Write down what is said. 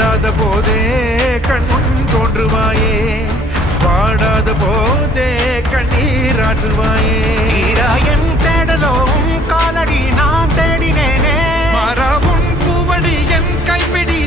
பாடாத போதே கண்முன் தோன்றுவாயே, பாடாத போதே கண்ணீராற்றுவாயே. என் தேடலும் காலடி நான் தேடினேனே, மாறாவும் பூவடி என் கைப்பிடி